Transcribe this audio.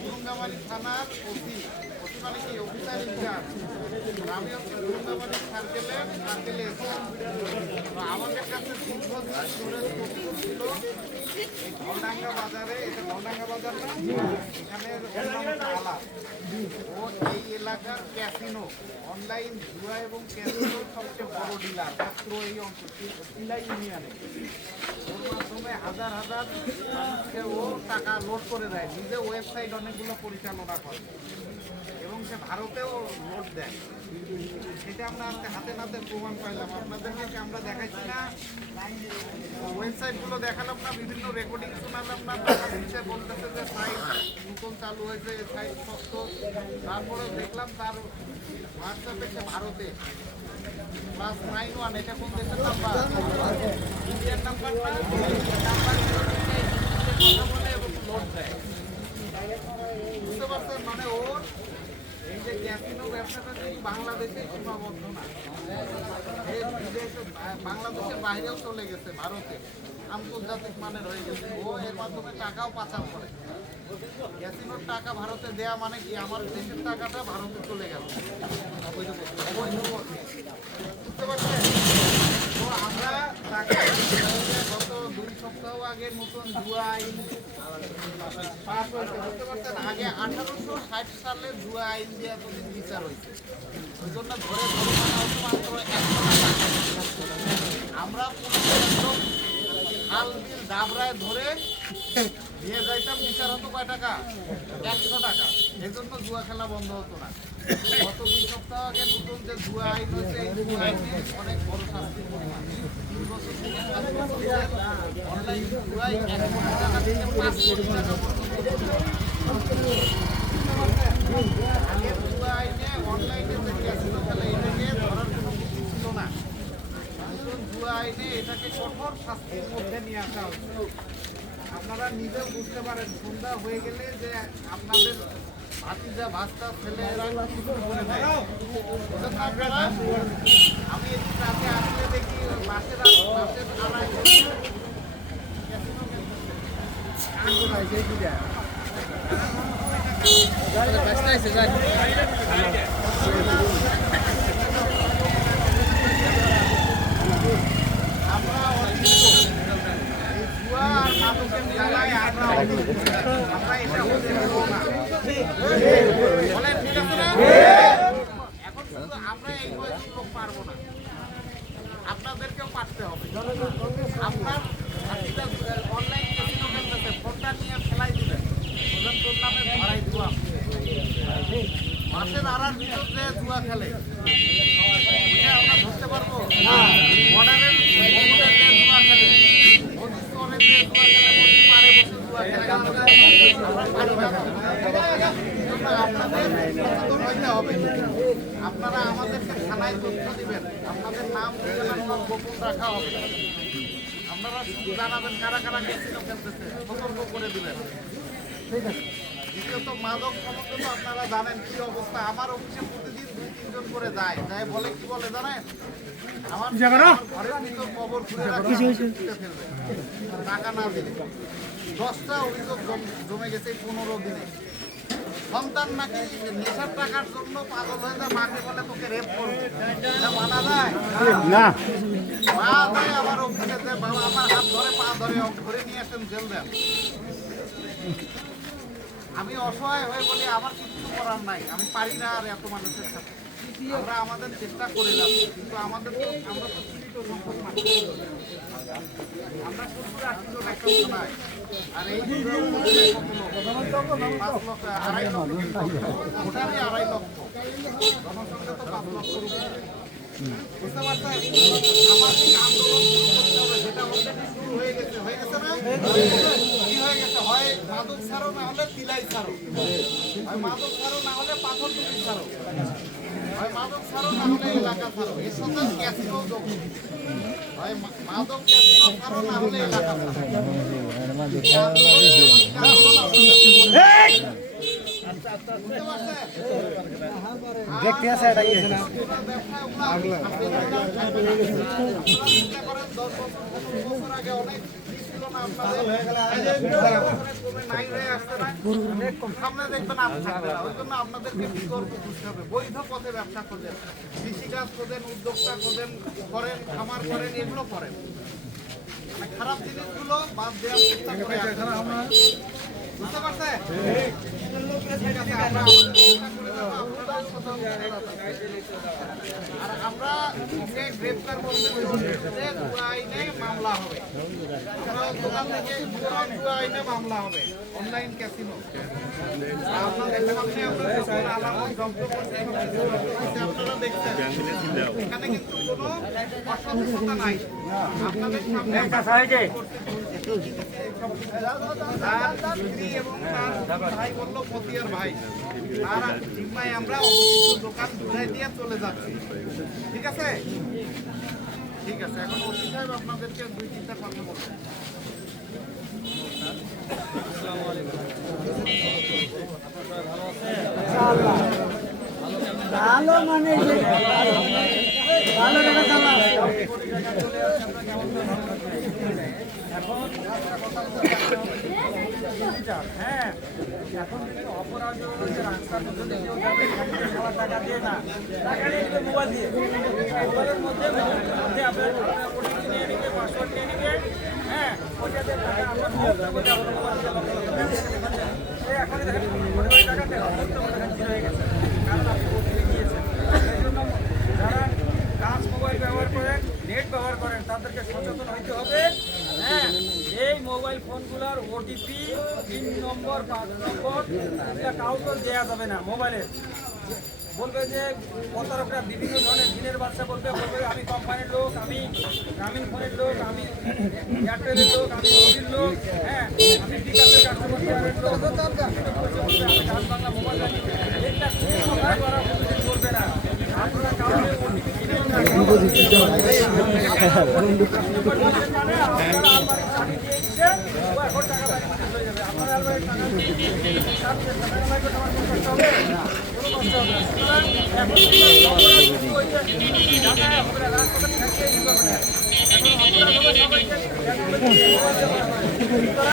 গুরুঙ্গামারী থানার ওসি মানে কি অফিসার ইনচার্জ। আমি হচ্ছে গুরুঙ্গামারী সার্কেলে আমাদের কাছে দীর্ঘদিন ধরে তথ্য ছিল এই ধলডাঙ্গা বাজারে, এটা ধলডাঙ্গা বাজার না, এখানের আলা ও এই এলাকার ক্যাসিনো, অনলাইন জুয়া এবং ক্যাসিনোর সবচেয়ে বড় ডিলার মাত্র এই অঞ্চল সিলাই ইউনিয়নে। ওর মাধ্যমে হাজার হাজার মানুষকে ও টাকা লোড করে দেয়, নিজে ওয়েবসাইট অনেকগুলো পরিচালনা করে এবং সে ভারতেও লোড দেয়। সেটা আমরা হাতে নাতে প্রমাণ পাইলাম, আপনাদেরকে আমরা দেখাইছি না, ওয়েবসাইটগুলো দেখালাম না, বিভিন্ন রেকর্ডিং শোনালাম না, টাকা দিচ্ছে, বলতেছে যে সাইট নতুন চালু হয়েছে, সাইট সত্য। তারপরে দেখলাম তার হোয়াটসঅ্যাপে সে ভারতে +91, এটা কোন দেশের নাম্বার? ইন্ডিয়ান নাম্বার না, নাম্বার কথা বলে এবং লোড দেয়। বুঝতে পারছেন? মানে ওর এই যে ক্যাসিনো ব্যবসাটা কিন্তু বাংলাদেশে সীমাবদ্ধ না, বাংলাদেশের বাইরেও চলে গেছে, ভারতে আন্তর্জাতিক মানের হয়ে গেছে। ও এর মাধ্যমে টাকাও পাচার করে। ক্যাসিনোর টাকা ভারতে দেয়া মানে কি, আমার দেশের টাকাটা ভারতে চলে গেল। বুঝতে পারছেন? তো আমরা গত 2 সপ্তাহ আগে নতুন জুয়া আইন পাস হয়েছে। বুঝতে পারছেন? আগে 1860 সালে জুয়া আইন দিয়ে এতদিন বিচার হয়েছে, ওই জন্য ধরে মাত্র 100 টাকা। আমরা খাল বিল ডাবরায় ধরে নিয়ে যাইতাম, বিচার হতো কয় টাকা? 100 টাকা। এই জন্য জুয়া খেলা বন্ধ হতো না। গত 2 সপ্তাহ আগে নতুন যে জুয়া আইন হয়েছে, এই জুয়া আইনে অনেক বড় শাস্তির পরিমাণ, 3 বছর থেকে 5 বছর অনলাইন জুয়ায় 1 কোটি টাকা থেকে 5 কোটি টাকা পর্যন্ত। আগের জুয়া আইনে অনলাইনে যে ক্যাসিনো খেলে এটাকে ধরার কোনো বুদ্ধি ছিল না। নতুন জুয়া আইনে এটাকে কঠোর শাস্তির মধ্যে নিয়ে আসা হচ্ছে। আপনারা নিজেও বুঝতে পারেন, সন্ধ্যা হয়ে গেলে যে আপনাদের ভাতিজা ভাস্তা ছেলেরা করে দেয়। আমি একটু রাতে আসলে দেখি বাসের আড়াই আপনাদেরকেও পারতে হবে। আপনার অনলাইন ক্যাসিনো খেলতেছে, ফোনটা নিয়ে ফেলাই দিবেন, ওজন তোর নামে ধরাই দিব। মাসের আড়ার ভিতর যে জুয়া খেলে আমরা ধরতে পারবো? বর্ডারের যে জুয়া খেলে, স্তরে যে জুয়া খেলে, পারে বসে জুয়া খেলে, আপনাদের সচেতন হইতে হবে। আপনারা আমাদেরকে থানায় তথ্য দিবেন, আপনাদের নাম গোপন রাখা হবে। আপনারা শুধু জানাবেন কারা কারা ক্যাসিনো খেলতেছে, সতর্ক করে দিবেন। দ্বিতীয়ত মাদক সম্বন্ধে তো আপনারা জানেন কি অবস্থা। আমার অফিসে প্রতিদিন 2-3 জন করে যায়, বলে কি বলে জানেন, আমার ঘরের ভিতর কবর খুলে রাখা ফেলবে টাকা না দিলে। 10টা অভিযোগ জমে গেছে 15 দিনে। সন্তান নাকি নেশার টাকার জন্য পাগল হয়ে যায়, মাকে বলে তোকে রেপ করবে, মানা যায় না। মা যায় আমার অফিসে, বাবা আমার হাত ধরে পা ধরে নিয়ে আসেন, জেল দেন। আমি অসহায় হয়ে বলি আমার কিছু করার নাই, আমি পারি না আর এত মানুষের সাথে। আমরা আমাদের চেষ্টা করে যাচ্ছি, কিন্তু আমরা তো সীমিত সংখ্যক মানুষ, আমরা 70-80 জন একটা থানায়, আর এই 5 লক্ষ 2.5 লক্ষ ওটারই 2.5 লক্ষ জনসংখ্যা তো 5 লক্ষর উপরে। বুঝতে পারছেন? আমাদের আন্দোলন করতে হবে, যেটা অলরেডি শুরু হয়ে গেছে না? কি হয়ে গেছে? হয় মাদক ছাড়ো, না হলে তিলাই ছাড়ো, হয় মাদক ছাড়ো, না হলে পাথর টুপি ছাড়ো, হয় মাদক ছাড়ো, না হলে এলাকা ছাড়ো। এর সাথে ক্যাসিনো যোগ, হয় মাদক ক্যাসিনো ছাড়ো, না হলে এলাকা ছাড়ো। দেখতে আছে এটা কি আগে অনেক ছিল যখন আপনাদের কমে নাই হয়ে আসছে না, সামনে দেখবেন আর থাকবে না। ওই জন্য আপনাদেরকে বিকল্প খুঁজতে হবে। বৈধ পথে ব্যবসা খোঁজেন, কৃষিকাজ খোঁজেন, উদ্যোক্তা খোঁজেন, করেন, খামার করেন, এগুলো করেন। মানে খারাপ জিনিসগুলো বাদ দেওয়ার চেষ্টা করে বুঝতে পারছেন? ঠিক আছে, আমরা আমাদের চেষ্টা করে যাবো, আপনারাও সতর্ক আর আমরা যে গ্রেপ্তার করতে যে জুয়া আইনে মামলা হবে, এছাড়াও দোকান থেকে জুয়া আইনে মামলা হবে, অনলাইন ক্যাসিনো। আপনাদের সামনে আমরা যখন আলামত জব্দ করছি, আপনারা দেখছেন এখানে কিন্তু কোনো অসততা নাই। আপনাদের সামনে তার স্ত্রী এবং তার ভাই বললো মতিয়ার ভাই, আর জিম্মায় আমরা অবশিষ্ট দোকান ঘুরাই দিয়ে চলে যাচ্ছি। ঠিক আছে, ঠিক আছে। এখন ওসি সাহেব আপনাদেরকে 2-3টা কথা বলবেন। ভালো মানে ভালো টাকা চালা হ্যাঁ, এখন যদি অপরাধ রাস্তার মধ্যে কেউ যাবে টাকা দিয়ে না, টাকা নিয়ে নেবে মোবাইল দিয়ে, মোবাইলের মধ্যে আপনার ওটিপি নিয়ে নেবে, পাসওয়ার্ড নিয়ে নেবে। হ্যাঁ, ওইটাতে টাকা আমরা এখন দেখেন টাকা হয়ে গেছে, কারণ আপনি ওটিপি দিয়েছেন। সেই জন্য যারা টাচ মোবাইল ব্যবহার করেন, নেট ব্যবহার করেন, তাদেরকে সচেতন হইতে হবে। হ্যাঁ, এই মোবাইল ফোনগুলোর ওটিপি 3 নম্বর 5 নম্বর এটা কাউকে দেওয়া যাবে না। মোবাইলের বলবে যে প্রতারকরা বিভিন্ন ধরনের দিনের বাচ্চা বলবে আমি কোম্পানির লোক, আমি গ্রামীণ ফোনের লোক, আমি এয়ারটেলের লোক, আমি মোবিল লোক, হ্যাঁ আমি বিকাশের কাস্টমার কেয়ারের লোক, আমি ডাক বাংলা মোবাইল ব্যাংকিং, এটা কোনো সময় করা বলবে না। আপনারা কাউকে ওটিপি দিবেন না। এখন টাকা বাড়ি হয়ে যাবে, আপনারা টাকা এখন